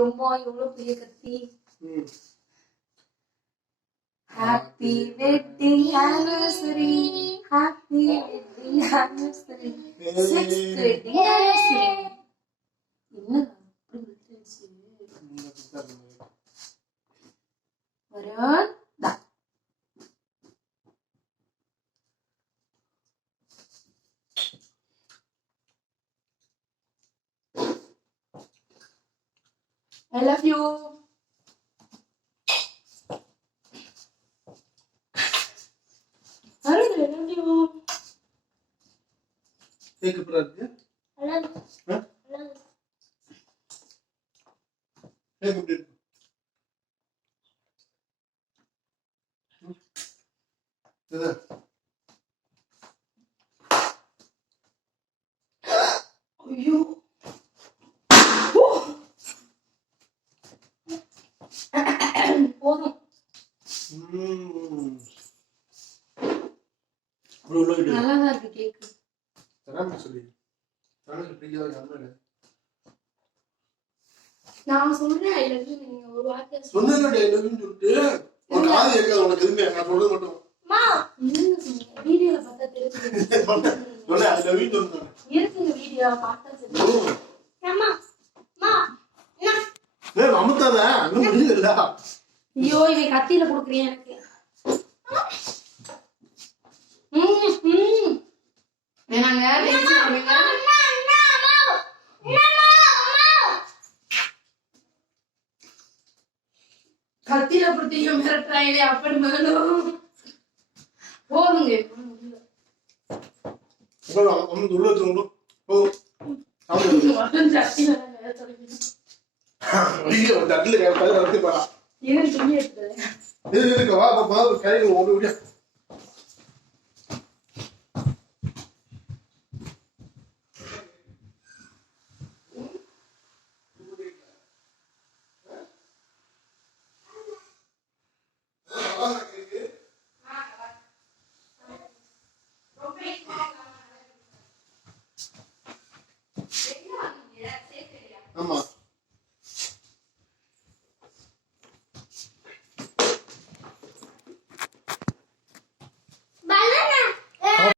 எம்மா எவ்வளவு பெரிய கத்தி. Happy wedding anniversary, happy wedding anniversary, 6th wedding anniversary. என்ன வருண் தா I love you. Arun, I love you. Take a breath. I love you. Huh? I love you. Take a breath. ஐயோ போதும். நல்லாதான் இருக்கு கேக்கு. நான் சொல்றேன் ஐ லவ் யூ, நீங்க ஒரு வார்த்தை சொன்னேன் ஐ லவ் யூ சொல்லிட்டு ஒரு காது கேட்காது உனக்கு எதுவுமே. நான் சொல்றது மட்டும் மா என்னங்க சொன்னீங்க? வீடியோல பார்த்தா தெரியுது. சொல்ல ஐ லவ் யூ சொல்றேன். இருக்குங்க வீடியோ பார்த்தா தெரியும். அம்மா மா ஏய் மமதால அங்க முடியல. ஐயோ இவன் கத்தியில குடுக்குறேன் எனக்கு. வேணாங்க டென்ஷன் ஆவீங்க. கத்தியில குடுத்தீங்க மிரட்டுறாங்களே அப்படி மேலும் போதுங்க. உள்ள வச்சு போ ஜாஸ்தி தட்டில கை வளர்த்து போறா. ஏன் துணி எடுத்துறேன். வா கையில ஓடி ஓடியா